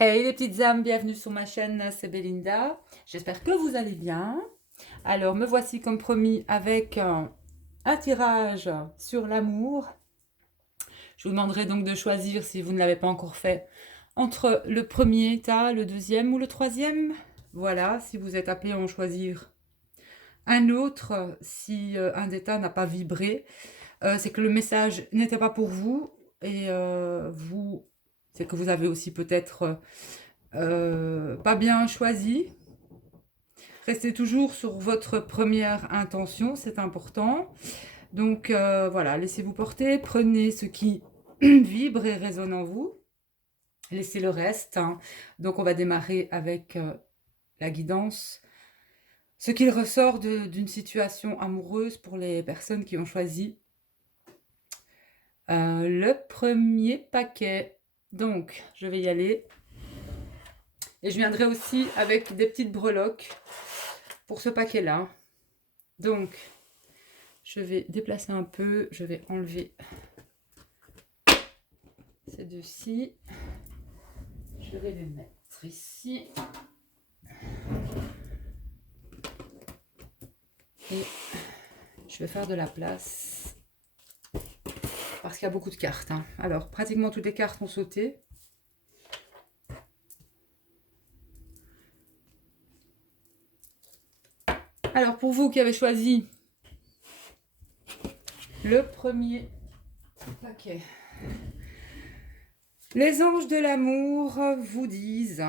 Hey les petites âmes, bienvenue sur ma chaîne, c'est Belinda. J'espère que vous allez bien. Alors me voici comme promis avec un tirage sur l'amour. Je vous demanderai donc de choisir, si vous ne l'avez pas encore fait, entre le premier état, le deuxième ou le troisième. Voilà, si vous êtes appelé à en choisir un autre, si un état n'a pas vibré, c'est que le message n'était pas pour vous et c'est que vous avez aussi peut-être pas bien choisi. Restez toujours sur votre première intention, c'est important. Donc voilà, laissez-vous porter, prenez ce qui vibre et résonne en vous, laissez le reste, hein. Donc on va démarrer avec la guidance. Ce qu'il ressort d'une situation amoureuse pour les personnes qui ont choisi le premier paquet. Donc je vais y aller. Et je viendrai aussi avec des petites breloques pour ce paquet-là. Donc, je vais déplacer un peu, je vais enlever ces deux-ci. Je vais les mettre ici. Et je vais faire de la place. Parce qu'il y a beaucoup de cartes, hein. Alors, pratiquement toutes les cartes ont sauté. Alors, pour vous qui avez choisi le premier paquet, les anges de l'amour vous disent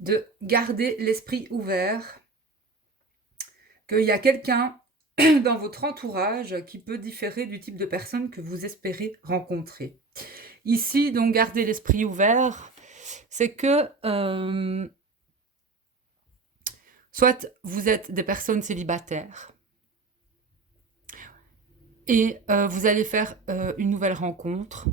de garder l'esprit ouvert, qu'il y a quelqu'un dans votre entourage qui peut différer du type de personne que vous espérez rencontrer. Ici, donc, garder l'esprit ouvert, c'est que soit vous êtes des personnes célibataires et vous allez faire une nouvelle rencontre.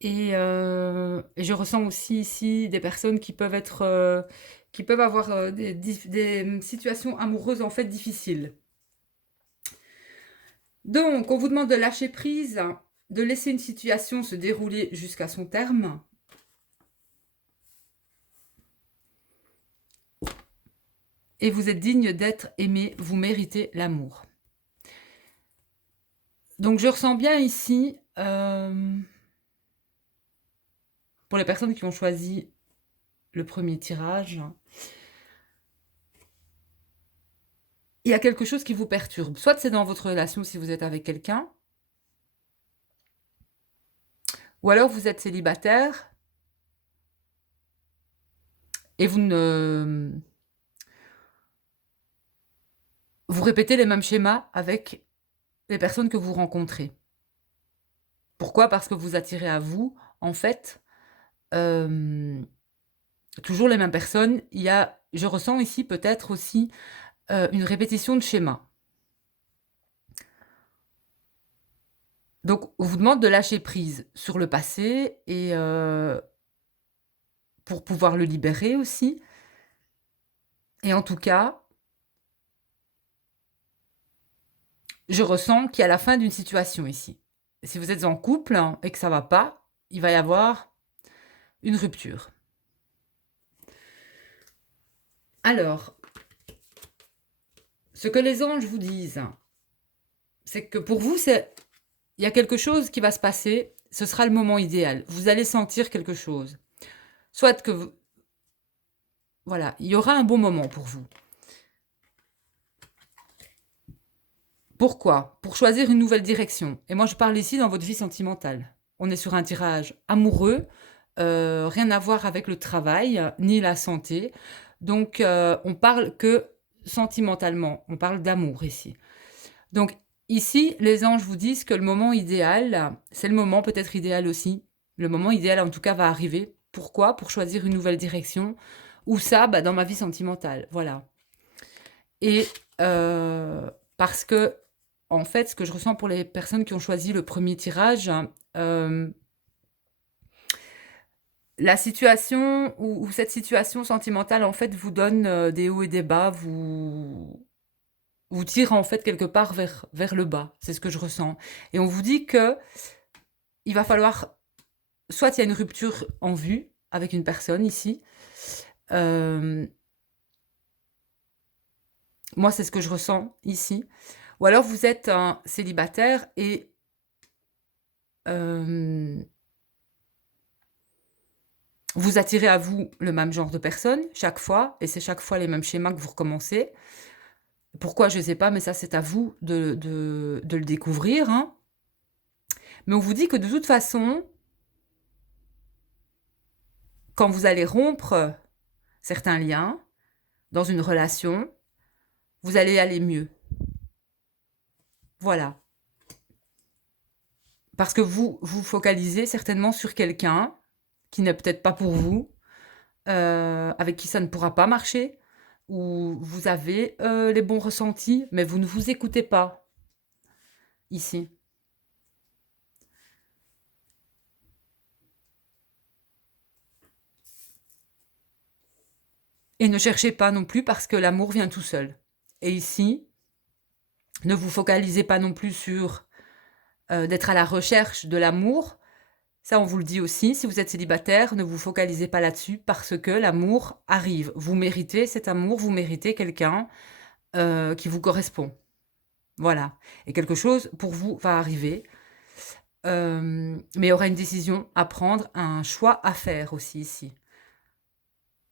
Et je ressens aussi ici des personnes qui peuvent être, qui peuvent avoir des situations amoureuses en fait difficiles. Donc, on vous demande de lâcher prise, de laisser une situation se dérouler jusqu'à son terme. Et vous êtes digne d'être aimé, vous méritez l'amour. Donc, je ressens bien ici, pour les personnes qui ont choisi le premier tirage, il y a quelque chose qui vous perturbe. Soit c'est dans votre relation si vous êtes avec quelqu'un, ou alors vous êtes célibataire et vous répétez les mêmes schémas avec les personnes que vous rencontrez. Pourquoi? Parce que vous attirez à vous, en fait, toujours les mêmes personnes. Je ressens ici peut-être aussi une répétition de schémas. Donc, on vous demande de lâcher prise sur le passé et pour pouvoir le libérer aussi. Et en tout cas, je ressens qu'il y a la fin d'une situation ici. Si vous êtes en couple, hein, et que ça va pas, il va y avoir une rupture. Alors, ce que les anges vous disent, c'est que pour vous, il y a quelque chose qui va se passer, ce sera le moment idéal. Vous allez sentir quelque chose. Soit que voilà, il y aura un bon moment pour vous. Pourquoi? Pour choisir une nouvelle direction. Et moi, je parle ici dans votre vie sentimentale. On est sur un tirage amoureux, rien à voir avec le travail, ni la santé. Donc, on parle que sentimentalement, on parle d'amour ici. Donc, ici, les anges vous disent que le moment idéal, c'est le moment peut-être idéal aussi. Le moment idéal, en tout cas, va arriver. Pourquoi? Pour choisir une nouvelle direction. Ou ça, dans ma vie sentimentale. Voilà. Et parce que, en fait, ce que je ressens pour les personnes qui ont choisi le premier tirage, la situation ou cette situation sentimentale, en fait, vous donne des hauts et des bas, vous tire en fait quelque part vers le bas. C'est ce que je ressens. Et on vous dit que il va falloir soit il y a une rupture en vue avec une personne ici. Moi, c'est ce que je ressens ici. Ou alors vous êtes un célibataire et vous attirez à vous le même genre de personne chaque fois, et c'est chaque fois les mêmes schémas que vous recommencez. Pourquoi, je ne sais pas, mais ça, c'est à vous de le découvrir, hein. Mais on vous dit que de toute façon, quand vous allez rompre certains liens dans une relation, vous allez aller mieux. Voilà. Parce que vous vous focalisez certainement sur quelqu'un qui n'est peut-être pas pour vous, avec qui ça ne pourra pas marcher, où vous avez les bons ressentis, mais vous ne vous écoutez pas ici. Et ne cherchez pas non plus parce que l'amour vient tout seul. Et ici, ne vous focalisez pas non plus sur d'être à la recherche de l'amour. Ça, on vous le dit aussi. Si vous êtes célibataire, ne vous focalisez pas là-dessus parce que l'amour arrive. Vous méritez cet amour, vous méritez quelqu'un qui vous correspond. Voilà. Et quelque chose pour vous va arriver. Mais il y aura une décision à prendre, un choix à faire aussi ici.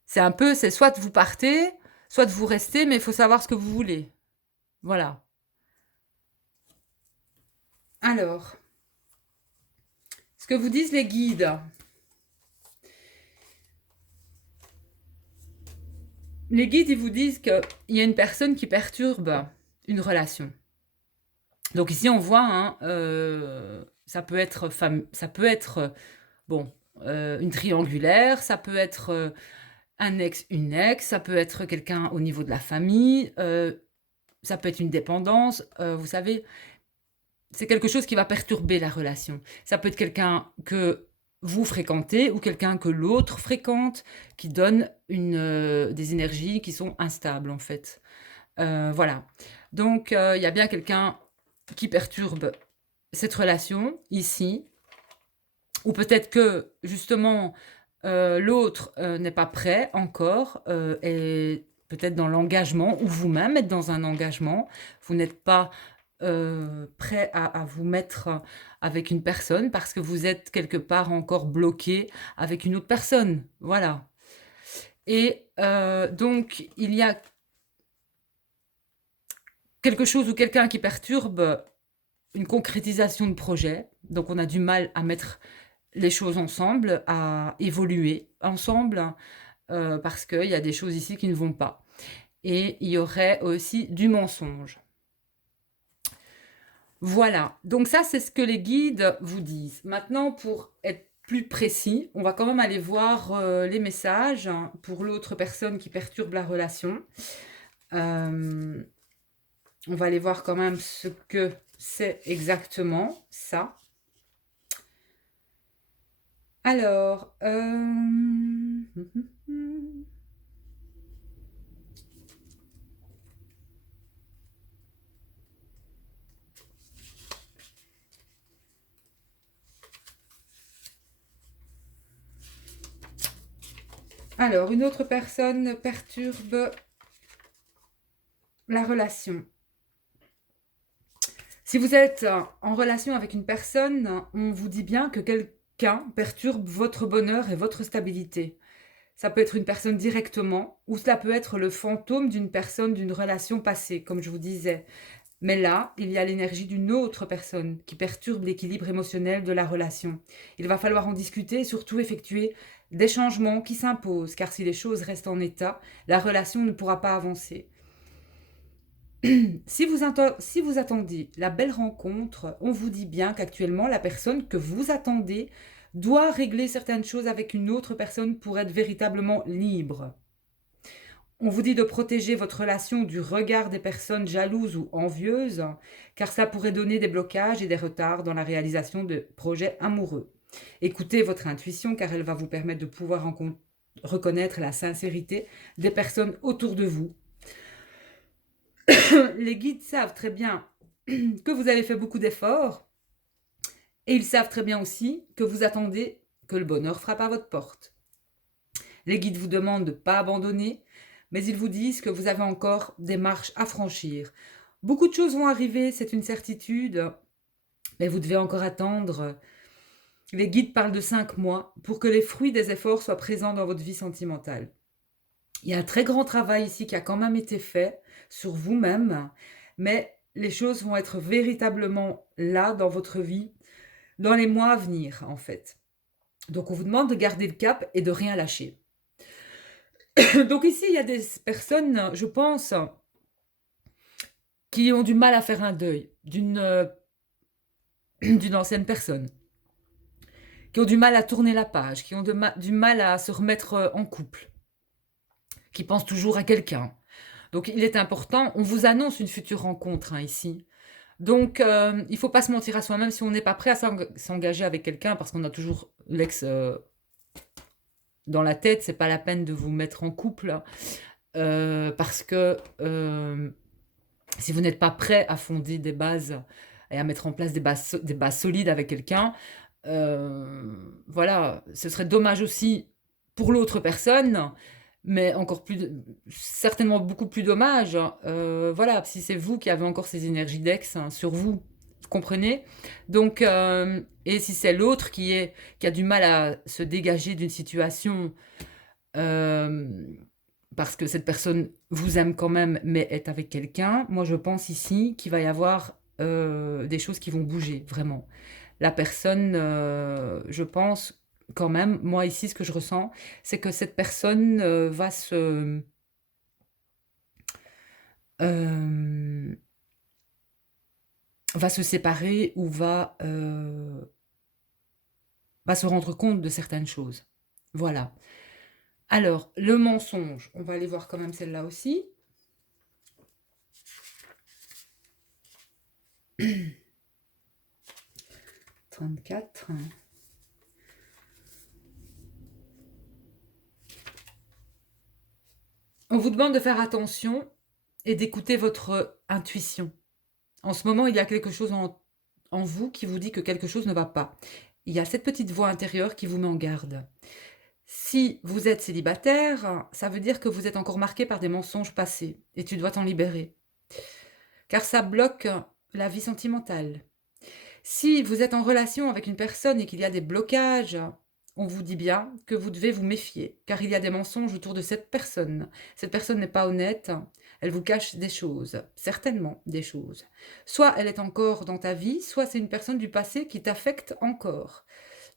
C'est un peu, c'est soit vous partez, soit vous restez, mais il faut savoir ce que vous voulez. Voilà. Alors, ce que vous disent les guides. Les guides, ils vous disent qu'il y a une personne qui perturbe une relation. Donc ici, on voit, hein, ça peut être, bon, une triangulaire, ça peut être un ex, une ex, ça peut être quelqu'un au niveau de la famille, ça peut être une dépendance, vous savez, c'est quelque chose qui va perturber la relation. Ça peut être quelqu'un que vous fréquentez ou quelqu'un que l'autre fréquente, qui donne des énergies qui sont instables en fait. Voilà. Donc il y a bien quelqu'un qui perturbe cette relation ici, ou peut-être que justement l'autre n'est pas prêt encore, et peut-être dans l'engagement, ou vous-même êtes dans un engagement, vous n'êtes pas prêt à vous mettre avec une personne parce que vous êtes quelque part encore bloqué avec une autre personne. Voilà. Et donc, il y a quelque chose ou quelqu'un qui perturbe une concrétisation de projet. Donc, on a du mal à mettre les choses ensemble, à évoluer ensemble, parce qu'il y a des choses ici qui ne vont pas. Et il y aurait aussi du mensonge. Voilà, donc ça c'est ce que les guides vous disent. Maintenant, pour être plus précis, on va quand même aller voir les messages pour l'autre personne qui perturbe la relation. On va aller voir quand même ce que c'est exactement ça. Alors, alors, une autre personne perturbe la relation. Si vous êtes en relation avec une personne, on vous dit bien que quelqu'un perturbe votre bonheur et votre stabilité. Ça peut être une personne directement, ou cela peut être le fantôme d'une personne d'une relation passée, comme je vous disais. Mais là, il y a l'énergie d'une autre personne qui perturbe l'équilibre émotionnel de la relation. Il va falloir en discuter et surtout effectuer des changements qui s'imposent, car si les choses restent en état, la relation ne pourra pas avancer. Si vous attendez la belle rencontre, on vous dit bien qu'actuellement, la personne que vous attendez doit régler certaines choses avec une autre personne pour être véritablement libre. On vous dit de protéger votre relation du regard des personnes jalouses ou envieuses, car ça pourrait donner des blocages et des retards dans la réalisation de projets amoureux. Écoutez votre intuition, car elle va vous permettre de pouvoir reconnaître la sincérité des personnes autour de vous. Les guides savent très bien que vous avez fait beaucoup d'efforts, et ils savent très bien aussi que vous attendez que le bonheur frappe à votre porte. Les guides vous demandent de ne pas abandonner, mais ils vous disent que vous avez encore des marches à franchir. Beaucoup de choses vont arriver, c'est une certitude, mais vous devez encore attendre. Les guides parlent de 5 mois pour que les fruits des efforts soient présents dans votre vie sentimentale. Il y a un très grand travail ici qui a quand même été fait sur vous-même, mais les choses vont être véritablement là dans votre vie dans les mois à venir, en fait. Donc, on vous demande de garder le cap et de rien lâcher. Donc ici, il y a des personnes, je pense, qui ont du mal à faire un deuil d'une ancienne personne, qui ont du mal à tourner la page, qui ont du mal à se remettre en couple, qui pensent toujours à quelqu'un. Donc il est important, on vous annonce une future rencontre ici. Donc il ne faut pas se mentir à soi-même si on n'est pas prêt à s'engager avec quelqu'un, parce qu'on a toujours l'ex dans la tête, c'est pas la peine de vous mettre en couple, parce que si vous n'êtes pas prêt à fonder des bases et à mettre en place des bases solides avec quelqu'un, voilà, ce serait dommage aussi pour l'autre personne, mais encore plus, certainement beaucoup plus dommage, voilà, si c'est vous qui avez encore ces énergies d'ex sur vous, vous comprenez? Donc, et si c'est l'autre qui a du mal à se dégager d'une situation, euh, parce que cette personne vous aime quand même, mais est avec quelqu'un, moi je pense ici qu'il va y avoir des choses qui vont bouger, vraiment. La personne, je pense quand même, moi ici ce que je ressens, c'est que cette personne euh, va se séparer ou va se rendre compte de certaines choses. Voilà. Alors, le mensonge, on va aller voir quand même celle-là aussi. « 34. On vous demande de faire attention et d'écouter votre intuition. En ce moment, il y a quelque chose en vous qui vous dit que quelque chose ne va pas. Il y a cette petite voix intérieure qui vous met en garde. Si vous êtes célibataire, ça veut dire que vous êtes encore marqué par des mensonges passés et tu dois t'en libérer. Car ça bloque la vie sentimentale. Si vous êtes en relation avec une personne et qu'il y a des blocages, on vous dit bien que vous devez vous méfier, car il y a des mensonges autour de cette personne. Cette personne n'est pas honnête, elle vous cache des choses, certainement des choses. Soit elle est encore dans ta vie, soit c'est une personne du passé qui t'affecte encore.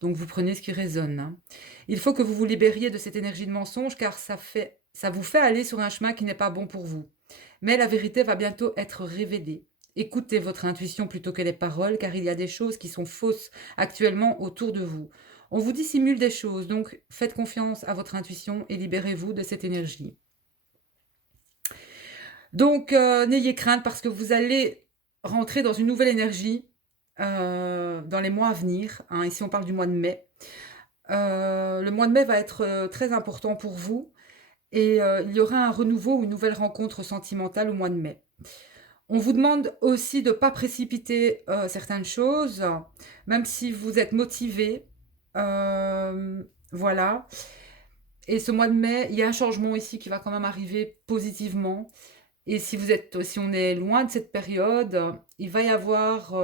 Donc vous prenez ce qui résonne. Il faut que vous vous libériez de cette énergie de mensonge, car ça vous fait aller sur un chemin qui n'est pas bon pour vous. Mais la vérité va bientôt être révélée. Écoutez votre intuition plutôt que les paroles, car il y a des choses qui sont fausses actuellement autour de vous. On vous dissimule des choses, donc faites confiance à votre intuition et libérez-vous de cette énergie. Donc, n'ayez crainte parce que vous allez rentrer dans une nouvelle énergie dans les mois à venir. Ici, on parle du mois de mai. Le mois de mai va être très important pour vous et il y aura un renouveau ou une nouvelle rencontre sentimentale au mois de mai. On vous demande aussi de ne pas précipiter certaines choses, même si vous êtes motivé. Voilà. Et ce mois de mai, il y a un changement ici qui va quand même arriver positivement. Et si on est loin de cette période, il va y avoir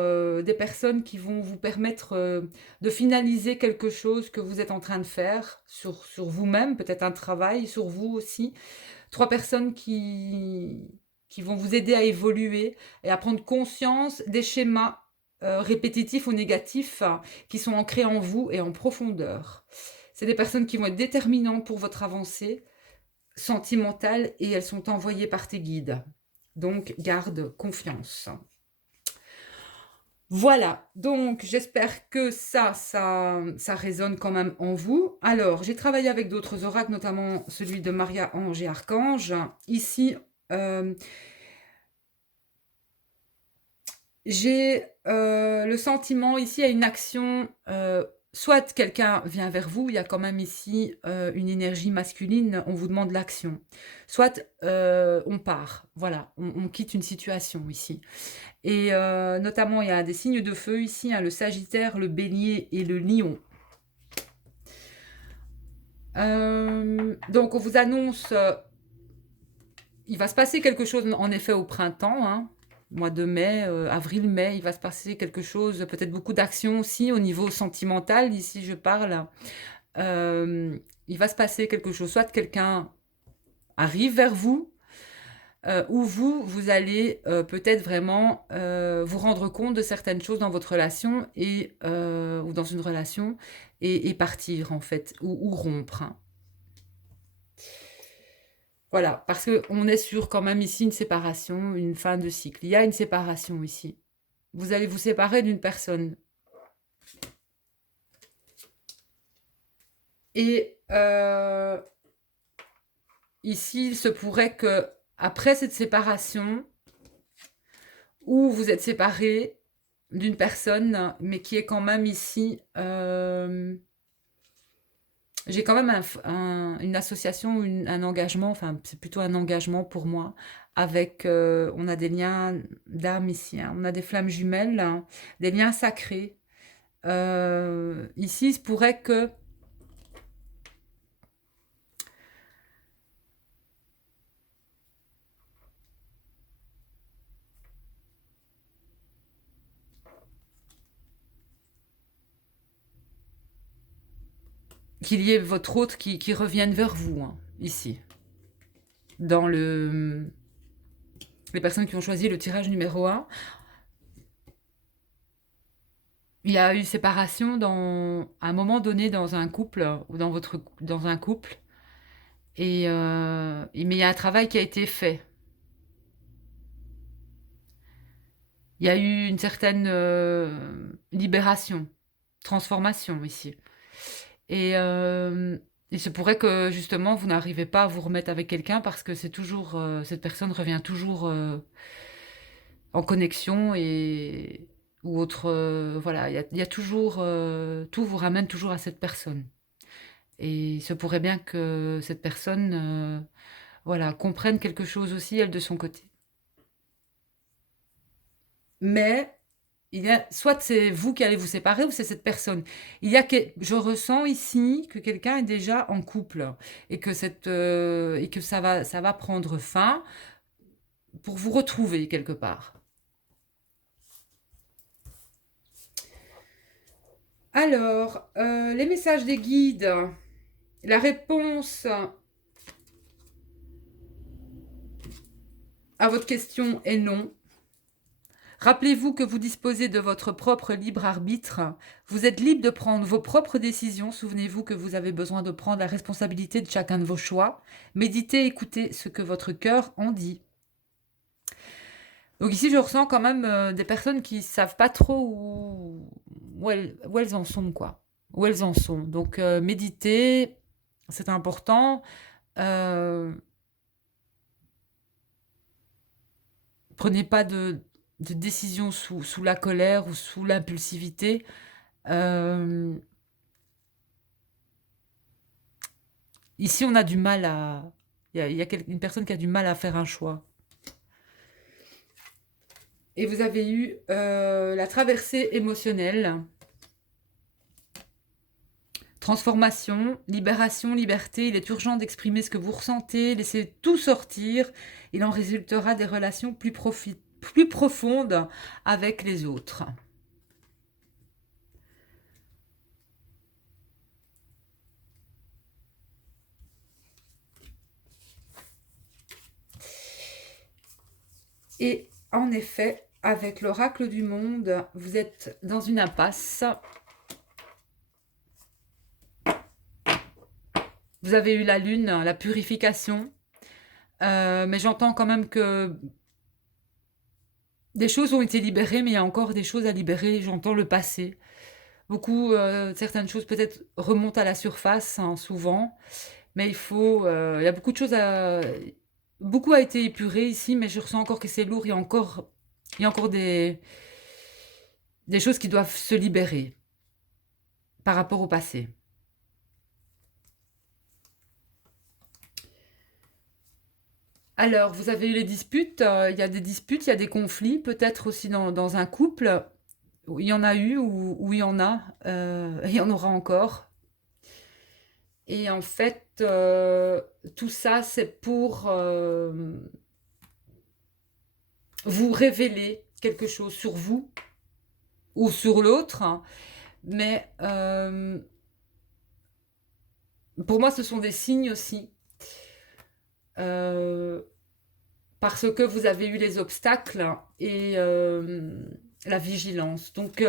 des personnes qui vont vous permettre de finaliser quelque chose que vous êtes en train de faire sur vous-même, peut-être un travail sur vous aussi. 3 personnes qui vont vous aider à évoluer et à prendre conscience des schémas répétitifs ou négatifs qui sont ancrés en vous et en profondeur. C'est des personnes qui vont être déterminantes pour votre avancée sentimentale et elles sont envoyées par tes guides. Donc, garde confiance. Voilà, donc j'espère que ça résonne quand même en vous. Alors, j'ai travaillé avec d'autres oracles, notamment celui de Maria, Ange et Archange. Ici, j'ai le sentiment, ici, il y a une action, soit quelqu'un vient vers vous, il y a quand même ici une énergie masculine, on vous demande l'action. Soit on part, voilà, on quitte une situation ici. Et notamment, il y a des signes de feu ici, le Sagittaire, le Bélier et le Lion. Donc on vous annonce, il va se passer quelque chose en effet au printemps, hein, mois de mai, avril-mai, il va se passer quelque chose, peut-être beaucoup d'actions aussi au niveau sentimental, ici je parle. Il va se passer quelque chose, soit quelqu'un arrive vers vous, où vous allez peut-être vraiment vous rendre compte de certaines choses dans votre relation ou dans une relation et partir en fait, ou rompre, hein. Voilà, parce qu'on est sur quand même ici une séparation, une fin de cycle. Il y a une séparation ici. Vous allez vous séparer d'une personne. Et ici, il se pourrait que après cette séparation, où vous êtes séparé d'une personne, mais qui est quand même ici, j'ai quand même une association, un engagement, enfin c'est plutôt un engagement pour moi, avec, on a des liens d'âme ici, hein, on a des flammes jumelles, hein, des liens sacrés. Ici, il se pourrait que qu'il y ait votre hôte qui revienne vers vous, hein, ici, dans les personnes qui ont choisi le tirage numéro un. Il y a eu séparation à un moment donné dans un couple ou dans un couple, mais il y a un travail qui a été fait. Il y a eu une certaine libération, transformation ici. Et il se pourrait que justement vous n'arrivez pas à vous remettre avec quelqu'un parce que c'est toujours cette personne revient toujours en connexion ou autre. Voilà, il y a toujours tout vous ramène toujours à cette personne. Et il se pourrait bien que cette personne, voilà, comprenne quelque chose aussi elle de son côté. Mais soit c'est vous qui allez vous séparer ou c'est cette personne. Je ressens ici que quelqu'un est déjà en couple et que ça va prendre fin pour vous retrouver quelque part. Alors, les messages des guides, la réponse à votre question est non. Rappelez-vous que vous disposez de votre propre libre arbitre. Vous êtes libre de prendre vos propres décisions. Souvenez-vous que vous avez besoin de prendre la responsabilité de chacun de vos choix. Méditez, écoutez ce que votre cœur en dit. Donc ici, je ressens quand même des personnes qui savent pas trop où elles en sont, quoi. Où elles en sont. Donc méditez, c'est important. Euh, Prenez pas de décision sous la colère ou sous l'impulsivité. Euh, Ici, on a du mal à... Il y a une personne qui a du mal à faire un choix. Et vous avez eu la traversée émotionnelle. Transformation, libération, liberté. Il est urgent d'exprimer ce que vous ressentez. Laissez tout sortir. Il en résultera des relations plus profondes avec les autres. Et en effet, avec l'oracle du monde, vous êtes dans une impasse. Vous avez eu la lune, la purification. Mais j'entends quand même que des choses ont été libérées, mais il y a encore des choses à libérer. J'entends le passé. Certaines choses peut-être remontent à la surface, hein, souvent. Mais il y a beaucoup de choses beaucoup a été épuré ici, mais je ressens encore que c'est lourd. Il y a encore des choses qui doivent se libérer par rapport au passé. Alors, vous avez eu les disputes, il y a des disputes, il y a des conflits, peut-être aussi dans un couple, où il y en a eu, où il y en a, et il y en aura encore. Et en fait, tout ça, c'est pour vous révéler quelque chose sur vous ou sur l'autre, hein. Mais pour moi, ce sont des signes aussi. euh, Parce que vous avez eu les obstacles et la vigilance. Donc,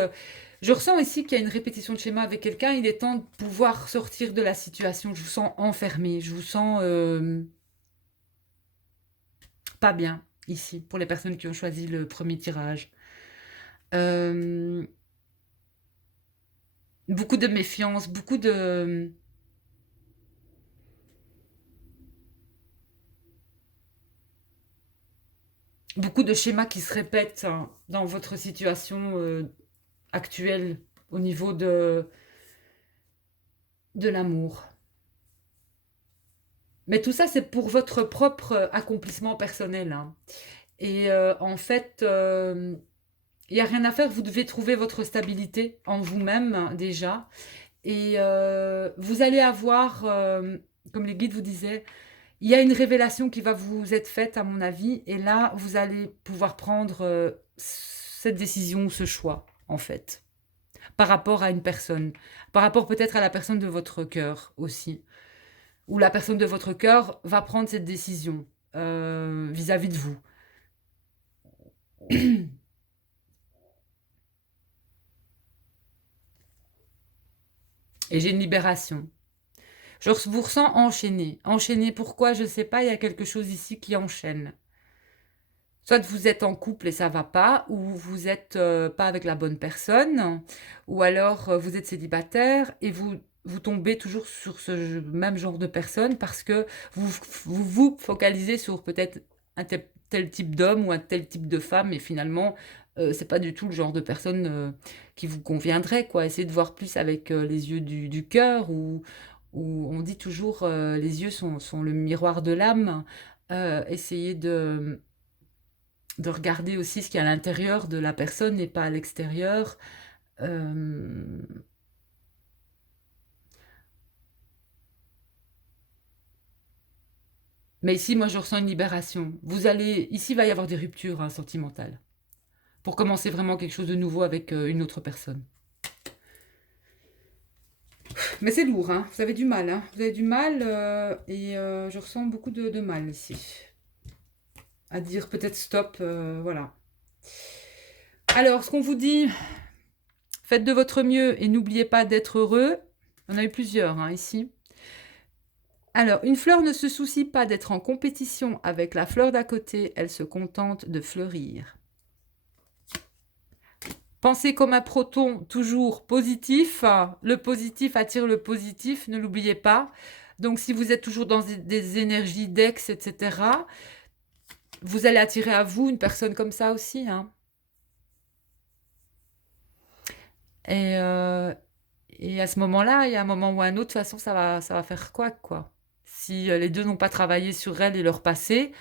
je ressens ici qu'il y a une répétition de schéma avec quelqu'un. Il est temps de pouvoir sortir de la situation. Je vous sens enfermé. Je vous sens pas bien ici pour les personnes qui ont choisi le premier tirage. Euh, Beaucoup de méfiance, beaucoup de schémas qui se répètent, hein, dans votre situation actuelle au niveau de l'amour. Mais tout ça, c'est pour votre propre accomplissement personnel, hein. Et en fait, il n'y a rien à faire. Vous devez trouver votre stabilité en vous-même, hein, déjà. Et vous allez avoir, comme les guides vous disaient, il y a une révélation qui va vous être faite, à mon avis. Et là, vous allez pouvoir prendre cette décision, ce choix, en fait, par rapport à une personne. Par rapport peut-être à la personne de votre cœur aussi. Où la personne de votre cœur va prendre cette décision vis-à-vis de vous. Et j'ai une libération. Je vous ressens enchaîné. Enchaîné, pourquoi? Je ne sais pas, il y a quelque chose ici qui enchaîne. Soit vous êtes en couple et ça va pas, ou vous êtes pas avec la bonne personne, ou alors vous êtes célibataire et vous tombez toujours sur ce même genre de personne parce que vous focalisez sur peut-être un tel type d'homme ou un tel type de femme et finalement c'est pas du tout le genre de personne qui vous conviendrait, quoi. Essayez de voir plus avec les yeux du cœur ou on dit toujours les yeux sont le miroir de l'âme. Essayez de regarder aussi ce qu'il y a à l'intérieur de la personne et pas à l'extérieur. Euh, Mais ici, moi, je ressens une libération. Ici, il va y avoir des ruptures, hein, sentimentales pour commencer vraiment quelque chose de nouveau avec une autre personne. Mais c'est lourd, hein. Vous avez du mal, hein. Vous avez du mal et je ressens beaucoup de mal ici. À dire peut-être stop, voilà. Alors, ce qu'on vous dit, faites de votre mieux et n'oubliez pas d'être heureux. On a eu plusieurs, hein, ici. Alors, une fleur ne se soucie pas d'être en compétition avec la fleur d'à côté, elle se contente de fleurir. Pensez comme un proton toujours positif. Le positif attire le positif, ne l'oubliez pas. Donc, si vous êtes toujours dans des énergies d'ex, etc., vous allez attirer à vous une personne comme ça aussi, hein. Et, euh, et à ce moment-là, il y a un moment ou un autre, de toute façon, ça va faire quoi. Si les deux n'ont pas travaillé sur elle et leur passé,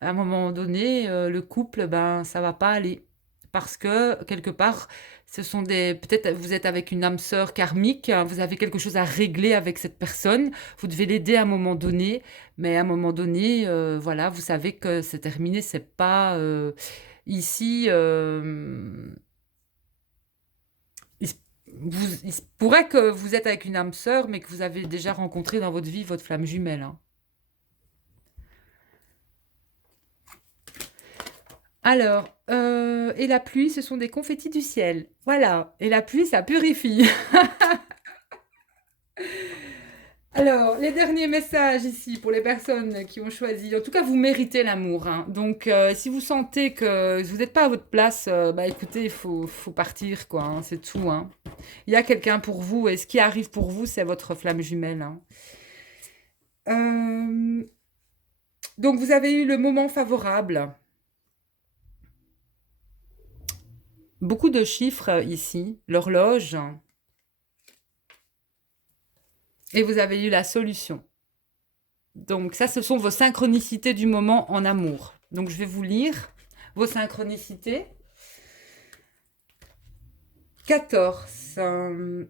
à un moment donné, le couple, ben, ça va pas aller. Parce que, quelque part, peut-être vous êtes avec une âme sœur karmique, hein, vous avez quelque chose à régler avec cette personne, vous devez l'aider à un moment donné, mais à un moment donné, voilà, vous savez que c'est terminé, c'est pas ici. Il, se il se pourrait que vous êtes avec une âme sœur, mais que vous avez déjà rencontré dans votre vie votre flamme jumelle, hein. Alors, et la pluie, ce sont des confettis du ciel. Voilà. Et la pluie, ça purifie. Alors, les derniers messages ici pour les personnes qui ont choisi. En tout cas, vous méritez l'amour, hein. Donc, si vous sentez que vous n'êtes pas à votre place, bah écoutez, il faut partir, quoi, hein, c'est tout, hein. Il y a quelqu'un pour vous et ce qui arrive pour vous, c'est votre flamme jumelle, hein. Euh, donc, vous avez eu le moment favorable. Beaucoup de chiffres ici, l'horloge, et vous avez eu la solution. Donc ça, ce sont vos synchronicités du moment en amour. Donc je vais vous lire vos synchronicités. 14.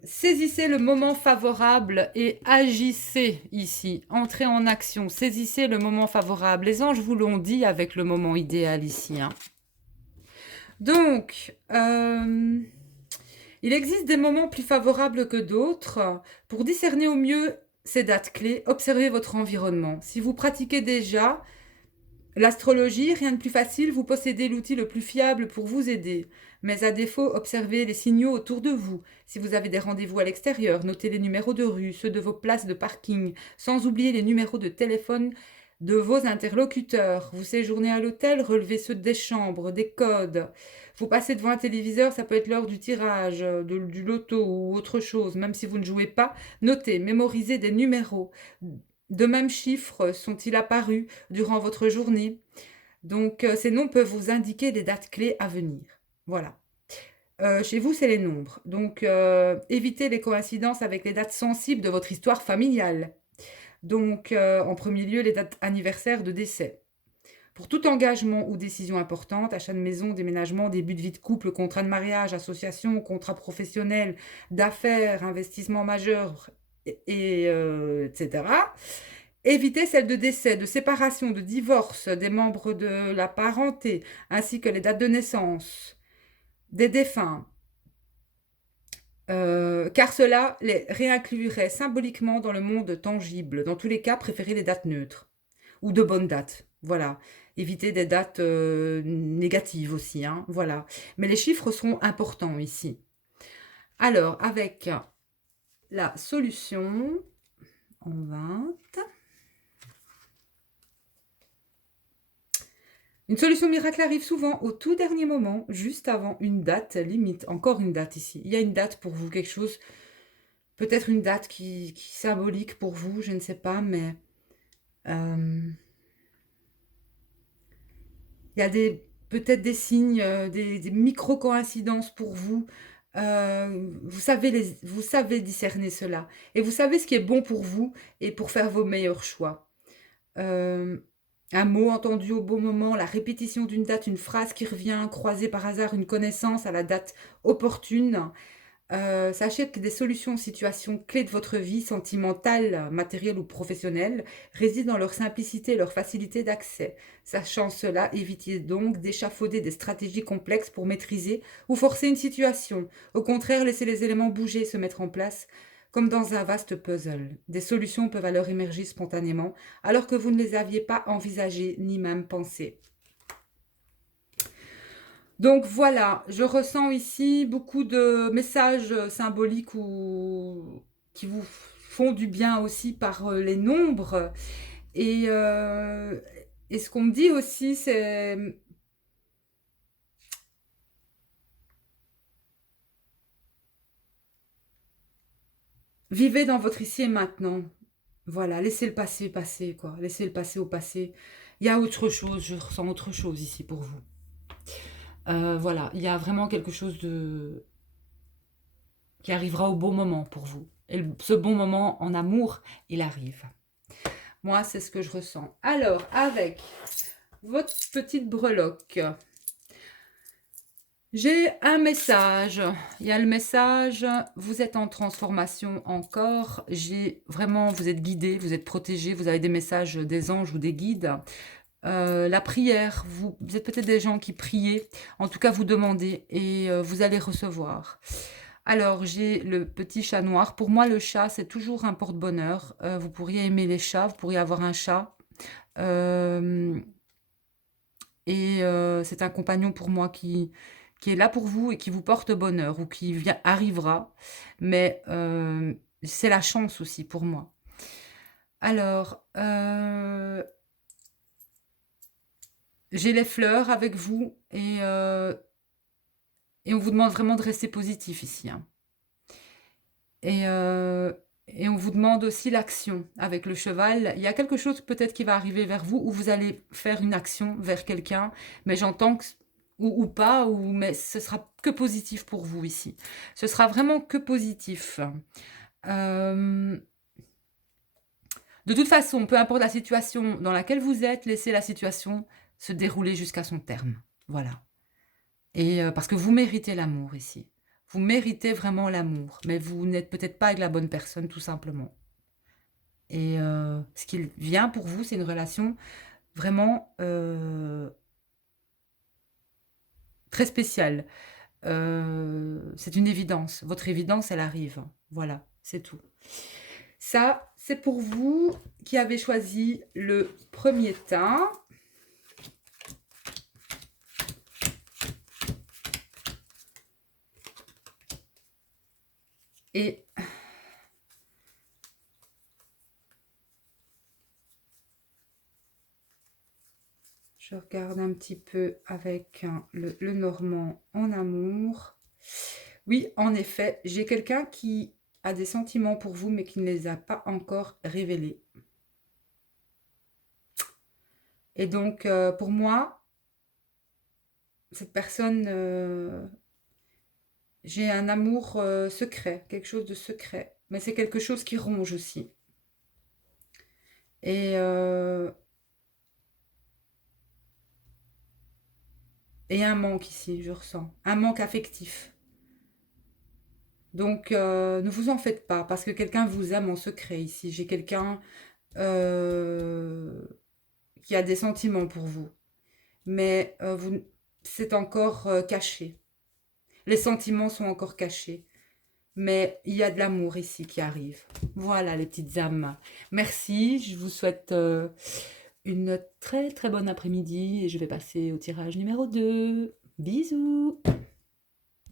Saisissez le moment favorable et agissez ici. Entrez en action. Saisissez le moment favorable. Les anges vous l'ont dit avec le moment idéal ici. Hein. Donc, il existe des moments plus favorables que d'autres. Pour discerner au mieux ces dates clés, observez votre environnement. Si vous pratiquez déjà l'astrologie, rien de plus facile, vous possédez l'outil le plus fiable pour vous aider. Mais à défaut, observez les signaux autour de vous. Si vous avez des rendez-vous à l'extérieur, notez les numéros de rue, ceux de vos places de parking, sans oublier les numéros de téléphone de vos interlocuteurs. Vous séjournez à l'hôtel, relevez ceux des chambres, des codes. Vous passez devant un téléviseur, ça peut être l'heure du tirage, du loto ou autre chose. Même si vous ne jouez pas, notez, mémorisez des numéros. De mêmes chiffres sont-ils apparus durant votre journée. Donc, ces noms peuvent vous indiquer des dates clés à venir. Voilà. Chez vous, c'est les nombres. Donc, évitez les coïncidences avec les dates sensibles de votre histoire familiale. Donc, en premier lieu, les dates anniversaires de décès. Pour tout engagement ou décision importante, achat de maison, déménagement, début de vie de couple, contrat de mariage, association, contrat professionnel, d'affaires, investissement majeur, etc. Évitez celles de décès, de séparation, de divorce des membres de la parenté, ainsi que les dates de naissance des défunts, car cela les réinclurait symboliquement dans le monde tangible. Dans tous les cas, préférez les dates neutres ou de bonnes dates. Voilà. Évitez des dates négatives aussi. Hein. Voilà. Mais les chiffres seront importants ici. Alors, avec la solution en 20. Une solution miracle arrive souvent au tout dernier moment, juste avant une date limite. Encore une date ici. Il y a une date pour vous, quelque chose, peut-être une date qui symbolique pour vous, je ne sais pas, mais il y a peut-être des signes, des micro-coïncidences pour vous. Vous savez discerner cela. Et vous savez ce qui est bon pour vous et pour faire vos meilleurs choix. Un mot entendu au bon moment, la répétition d'une date, une phrase qui revient, croiser par hasard une connaissance à la date opportune. Sachez que des solutions aux situations clés de votre vie, sentimentale, matérielle ou professionnelle, résident dans leur simplicité et leur facilité d'accès. Sachant cela, évitez donc d'échafauder des stratégies complexes pour maîtriser ou forcer une situation. Au contraire, laissez les éléments bouger et se mettre en place comme dans un vaste puzzle. Des solutions peuvent alors émerger spontanément, alors que vous ne les aviez pas envisagées ni même pensées. Donc voilà, je ressens ici beaucoup de messages symboliques qui vous font du bien aussi par les nombres. Et ce qu'on me dit aussi, c'est... Vivez dans votre ici et maintenant. Voilà, laissez le passé passer, quoi. Laissez le passé au passé. Il y a autre chose, je ressens autre chose ici pour vous. Voilà, il y a vraiment quelque chose qui arrivera au bon moment pour vous. Et ce bon moment en amour, il arrive. Moi, c'est ce que je ressens. Alors, avec votre petite breloque, j'ai un message. Il y a le message, vous êtes en transformation encore. Vous êtes guidé, vous êtes protégé, vous avez des messages des anges ou des guides. La prière, vous êtes peut-être des gens qui priez, en tout cas vous demandez et vous allez recevoir. Alors j'ai le petit chat noir. Pour moi le chat c'est toujours un porte-bonheur. Vous pourriez aimer les chats, vous pourriez avoir un chat. C'est un compagnon pour moi qui est là pour vous et qui vous porte bonheur ou qui arrivera. Mais c'est la chance aussi pour moi. Alors, j'ai les fleurs avec vous et on vous demande vraiment de rester positif ici. Hein. Et on vous demande aussi l'action avec le cheval. Il y a quelque chose peut-être qui va arriver vers vous où vous allez faire une action vers quelqu'un, mais j'entends que ou pas, mais ce sera que positif pour vous ici. Ce sera vraiment que positif. De toute façon, peu importe la situation dans laquelle vous êtes, laissez la situation se dérouler jusqu'à son terme. Voilà. Et parce que vous méritez l'amour ici. Vous méritez vraiment l'amour, mais vous n'êtes peut-être pas avec la bonne personne, tout simplement. Et ce qui vient pour vous, c'est une relation vraiment très spéciale. C'est une évidence. Votre évidence, elle arrive. Voilà, c'est tout. Ça, c'est pour vous qui avez choisi le premier teint. Et je regarde un petit peu avec le normand en amour. Oui, en effet, j'ai quelqu'un qui a des sentiments pour vous, mais qui ne les a pas encore révélés. Et donc, pour moi, cette personne, j'ai un amour secret, quelque chose de secret. Mais c'est quelque chose qui ronge aussi. Et, euh, et un manque ici, je ressens. Un manque affectif. Donc, ne vous en faites pas, parce que quelqu'un vous aime en secret ici. J'ai quelqu'un euh, qui a des sentiments pour vous. Mais c'est encore caché. Les sentiments sont encore cachés. Mais il y a de l'amour ici qui arrive. Voilà les petites âmes. Merci, je vous souhaite une très très bonne après-midi et je vais passer au tirage numéro 2. Bisous!